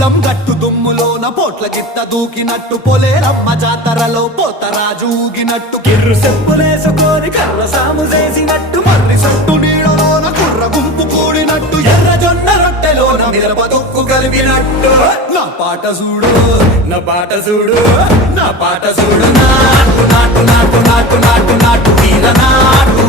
పొలం గట్టు దుమ్ములోన పోట్ల గిత్త దూకినట్టు పొలేరమ్మ జాతరలో పోతరాజు ఊగినట్టు కిర్రు చెప్పులేసుకొని కర్ర సాము చేసినట్టు మర్రి సట్టు నీడలోన కుర్ర గుంపు కూడినట్టు ఎర్ర జొన్న రొట్టెలోన మిరప దొక్కు కలిపినట్టు నా పాట చూడు నా పాట చూడు నా పాట చూడు నాటు నాటు నాటు నాటు నాటు నాటు తీర నాటు